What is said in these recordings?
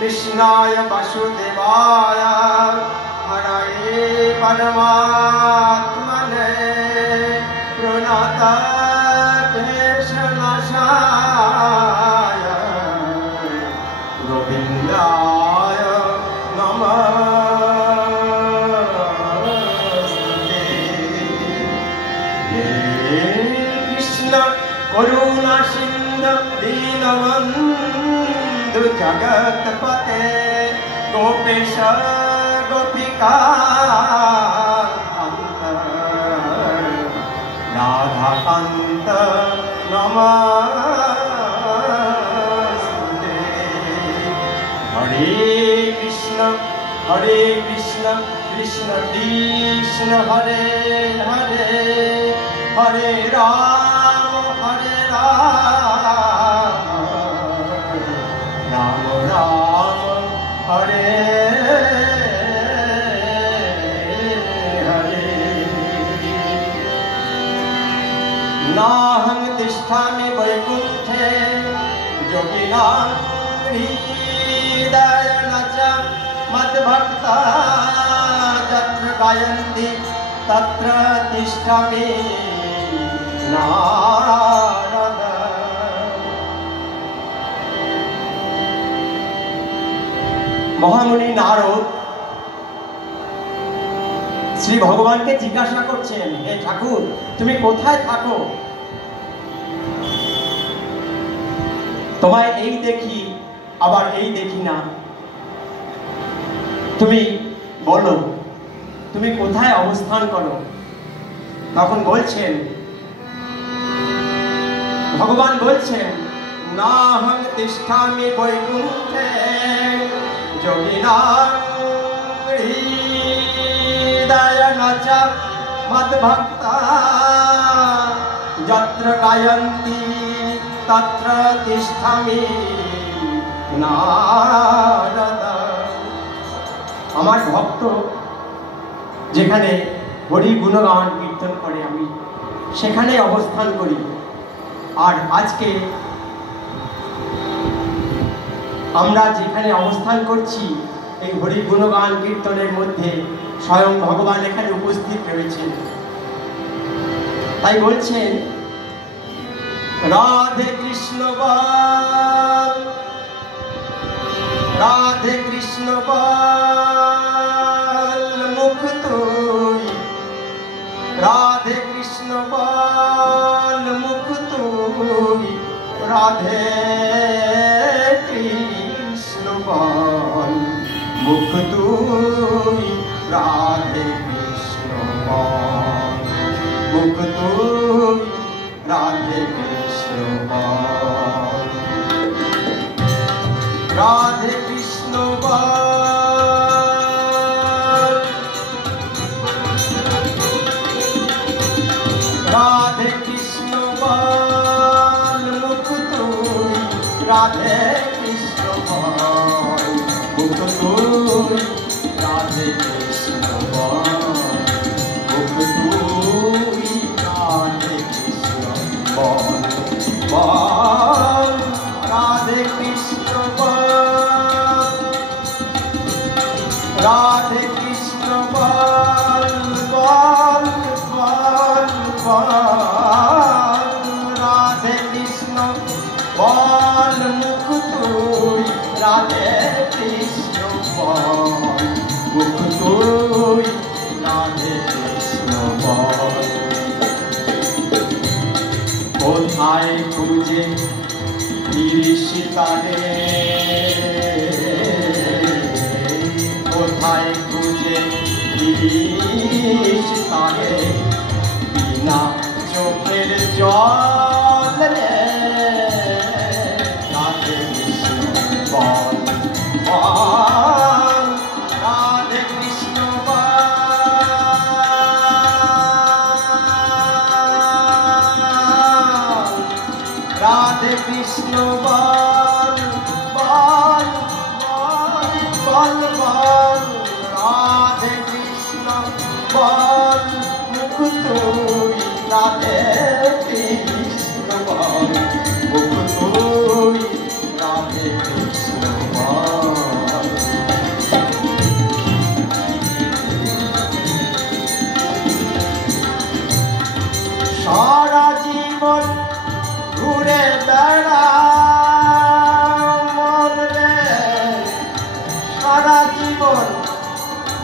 कृष्णाय वासुदेवाय हरये परमात्मने प्रणतक्लेशनाशाय गोविन्दाय नमस्ते। हे कृष्ण करुणा सिन्धु दीनबन्धु जगत्पते गोपेश गोपिका राधाकान्त नमस्ते। हरे कृष्ण कृष्ण कृष्ण हरे हरे हरे राम राम राम हरे हरे। नाहं तिष्ठामि वैकुण्ठे योगिनां हृदयेन च मद्भक्ता यत्र गायन्ति तत्र तिष्ठामि नारद। মহামুনি নারদ শ্রী ভগবানকে জিজ্ঞাসা করছেন, হে ঠাকুর তুমি কোথায় থাকো? তোমায় এই দেখি আবার এই দেখি না, তুমি বলো তুমি কোথায় অবস্থান করো? তখন বলছেন, ভগবান বলছেন, নাহং তিষ্ঠামি বৈকুণ্ঠে যোগিনাং হৃদয়েন চ মদ্ভক্তা যত্র গায়ন্তি তত্র তিষ্ঠামি নারদ। আমার ভক্ত যেখানে হরি গুণগান কীর্তন করে আমি সেখানে অবস্থান করি। আর আজকে আমরা যেখানে অবস্থান করছি এই হরি গুণগান কীর্তনের মধ্যে স্বয়ং ভগবান এখানে উপস্থিত রয়েছেন। তাই বলছেন, রাধে কৃষ্ণ বল, রাধে কৃষ্ণ বল মুখ তুই, রাধে কৃষ্ণ বল মুখ তুই, রাধে কৃষ্ণ বল মুখ তুই, রাধে কৃষ্ণ বল মুখ তুই, রাধে কৃষ্ণ বল। রাধে কৃষ্ণ বল রাধে কৃষ্ণ বল মুখ তুই রাধে কৃষ্ণ বল মুখ তুই রাধে কৃষ্ণ বল বল রাধে কৃষ্ণ বল রাধে কৃষ্ণ বল বল বল বল রাধে কৃষ্ণ বল মুখ তুই রাধে কৃষ্ণ বল মুখ তুই রাধে কৃষ্ণ বল কোথায় খুঁজে ফিরিস তারে কোথায় খুঁজে ফিরিস তারে বিনা চোখের জল রে রাধে কৃষ্ণ বল বল রাধে কৃষ্ণ বল রাধে কৃষ্ণ বল বল বল বল রাধে কৃষ্ণ বল মুখ তুই রাধে কৃষ্ণ বল মুখ তুই রাধে কৃষ্ণ বল সারা জীবন ঘুরে বেড়া মন রে সারা জীবন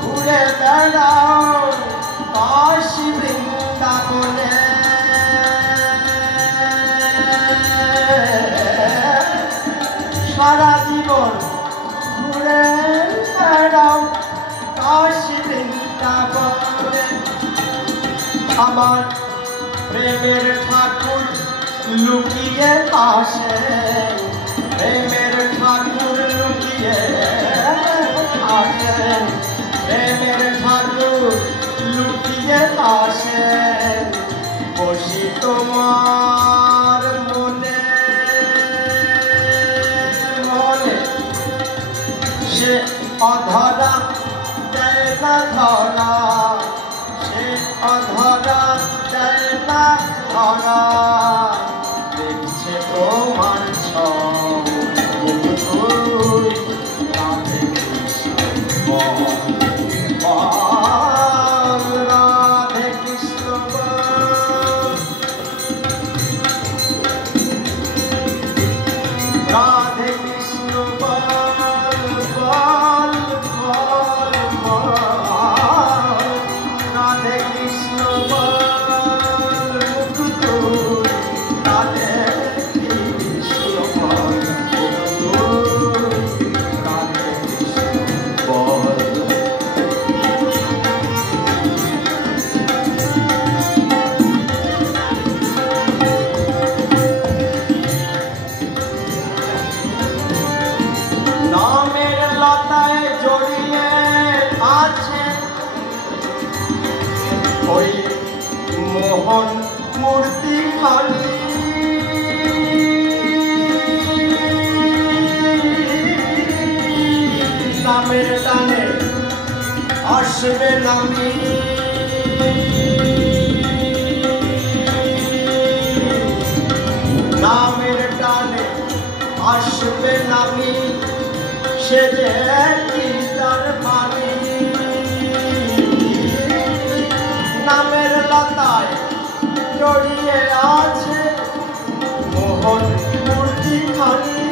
ঘুরে বেড়াও কাশী বৃন্দাবনে সারা জীবন ঘুরে বেড়াও কাশী বৃন্দাবনে আমার প্রেমের ঠাকুর লুকিয়ে আসে প্রেমের ঠাকুর লুকিয়ে আসে প্রেমের ঠাকুর লুকিয়ে আসে বসি তোমার মনে মনে সে অধরা দেয় না ধরা সে অধরা দেয় না ধরা দেখছে তোমার ছক তুই রাধে কৃষ্ণ বল বল রাধে কৃষ্ণ বল রাধে কৃষ্ণ বল বল বল বল রাধে কৃষ্ণ বল মুখ তুই রাধে কৃষ্ণ বল মুখ তুই রাধে কৃষ্ণ বল নামের লতায় জড়িয়ে আছে ওই মোহন মূর্তি খালি নামের টানে আসবে নামি নামের টানে আসবে নামি সে যে তার বাণী নামের লতায় জড়িয়ে আছে মোহন মূর্তি খালি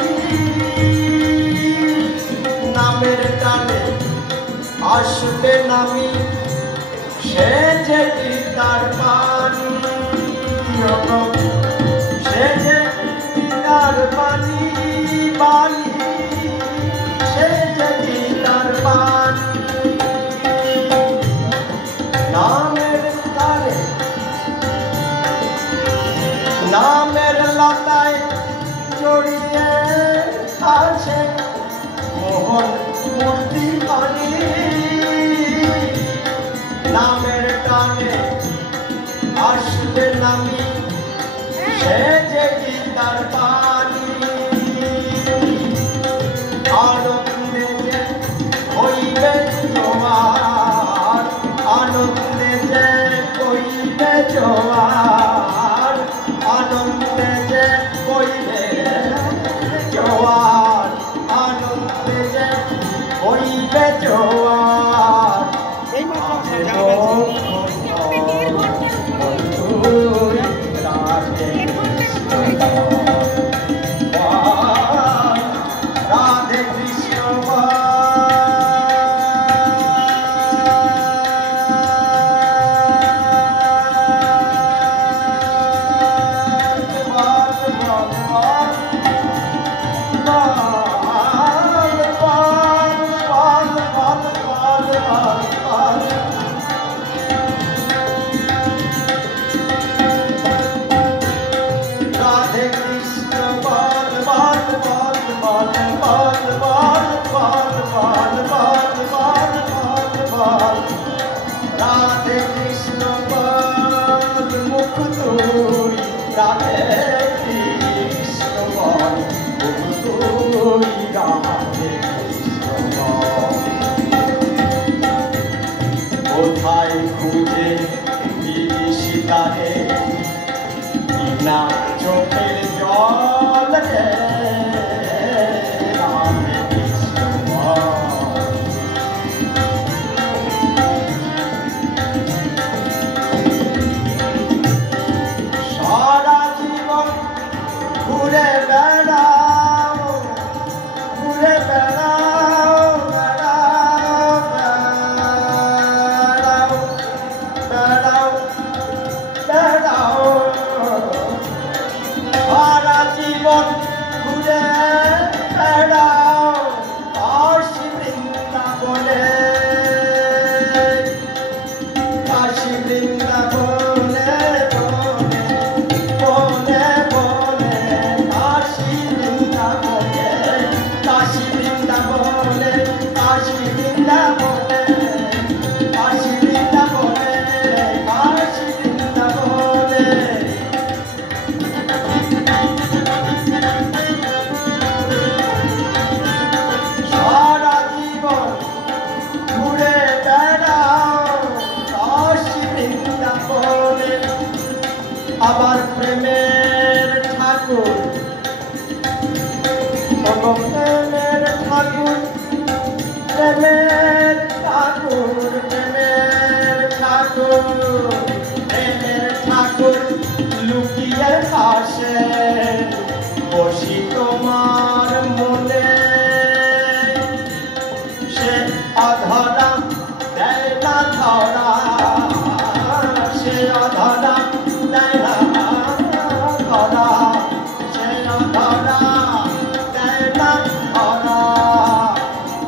নামের টানে আসবে নামি সে যে তার বাণী সে যে তার বাণী বাণী সে যে তার বাণী নামের তারে নামের লতায় জড়িয়ে আছে মোহন মূর্তি খালি নামের টানে আসবে নামি সে যে তার বাণী কোথায় খুঁজে ফিরিস তারে বিনা চোখের জল রে রাধে কৃষ্ণ সারা জীবন ঘুরে বেড়াও ঘুরে বেড়াও বেড়াও বেড়াও সারা জীবন ঘুরে বেড়াও কাশী বৃন্দাবনে কাশী বৃন্দাবনে বনে বনে কাশী বৃন্দাবনে কাশী বৃন্দাবনে কাশী বৃন্দাবনে কাশী বৃন্দাবনে কাশী বৃন্দাবনে সারা জীবন ঘুরে বেড়াও কাশী বৃন্দাবনে আবার প্রেমের ঠাকুর প্রেমের ঠাকুর প্রেমের ঠাকুর প্রেমের ঠাকুর প্রেমের ঠাকুর লুকিয়ে আসে বসি তোমার মনে সে অধরা দেয় না ধরা সে অধরা দেয় না ধরা সে অধরা দেয় না ধরা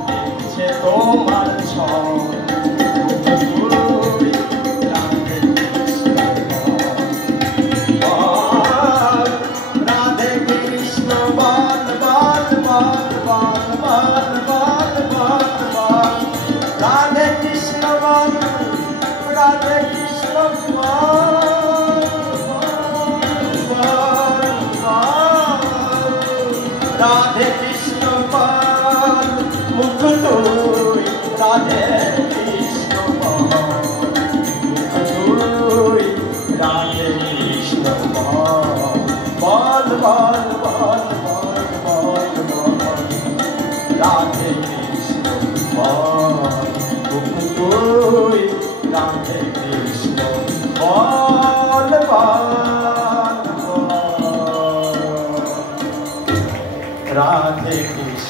দেখছে তোমার ছয় রাধে কৃষ্ণ বল বল বল বল বল বল বল বল রাধে কৃষ্ণ বল রাধে কৃষ্ণ বল বল বল রাধে কৃষ্ণ বল মুখ তুই রাধে কৃষ্ণ বল মুখ তুই রাধে কৃষ্ণ বল বল বল বল বল বল রাধে কৃষ্ণ বল মুখ তুই রাধে কৃষ্ণ বল বল বল রাধে কৃষ্ণ